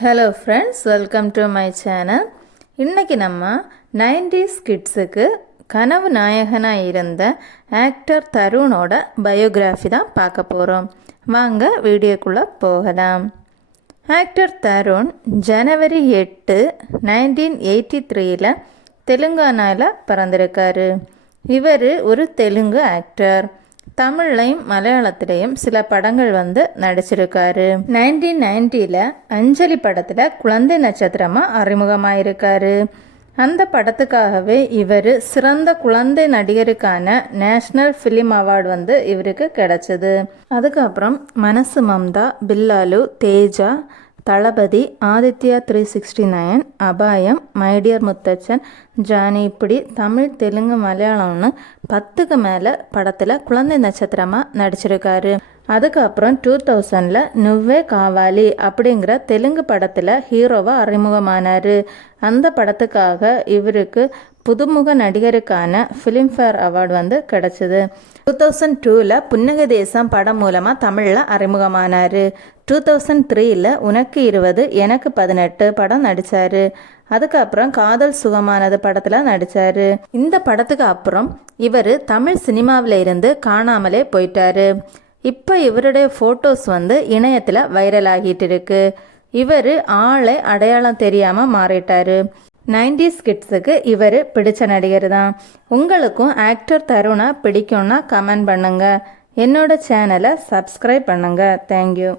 Hello friends, welcome to my channel. இன்றைக்கி நம்ம 90s கிட்ஸுக்கு கனவு நாயகனாக இருந்த ஆக்டர் தருணோட பயோகிராஃபி தான் பார்க்க போகிறோம். வாங்க வீடியோக்குள்ளே போகலாம். ஆக்டர் தருண் ஜனவரி 8, 1983 தெலுங்கானாவில் பிறந்திருக்காரு. இவர் ஒரு தெலுங்கு ஆக்டர். தமிழ்லையும் மலையாளத்திலையும் சில படங்கள் நடிச்சிருக்காரு. 1990 அஞ்சலி படத்தில் குழந்தை நட்சத்திரமாக அறிமுகமாயிருக்காரு. அந்த படத்துக்காகவே இவர் சிறந்த குழந்தை நடிகருக்கான நேஷ்னல் ஃபிலிம் அவார்டு இவருக்கு கிடைச்சது. அதுக்கப்புறம் மனசு மம்தா, பில்லாலு, தேஜா, தளபதி, ஆதித்யா 369, அபாயம், மைடியர் முத்தச்சன், ஜானி, இப்படி தமிழ், தெலுங்கு, மலையாளம்னு 10க்கு மேலே படத்தில் குழந்தை நட்சத்திரமாக நடிச்சிருக்காரு. அதுக்கப்புறம் 2000 நுவ்வே காவாலி அப்படிங்கிற தெலுங்கு படத்தில் ஹீரோவாக அறிமுகமானார். அந்த படத்துக்காக இவருக்கு புதுமுக நடிகருக்கான ஃபிலிம்ஃபேர் அவார்டு கிடச்சிது. 2002 புன்னக தேசம் படம் மூலமாக தமிழில் அறிமுகமானார். 2003 உனக்கு 20 எனக்கு 18 படம் நடித்தார். அதுக்கப்புறம் காதல் சுகமானது படத்தில் நடித்தார். இந்த படத்துக்கு அப்புறம் இவர் தமிழ் சினிமாவில் இருந்து காணாமலே போயிட்டார். இப்போ இவருடைய ஃபோட்டோஸ் இணையத்தில் வைரல் ஆகிட்டு இருக்கு. இவர் ஆளை அடையாளம் தெரியாமல் மாறிட்டார். 90s கிட்ஸுக்கு இவர் பிடிச்ச நடிகர் தான். உங்களுக்கும் ஆக்டர் தருணா பிடிக்கும்னா கமெண்ட் பண்ணுங்கள். என்னோட சேனலை சப்ஸ்கிரைப் பண்ணுங்கள். தேங்க்யூ.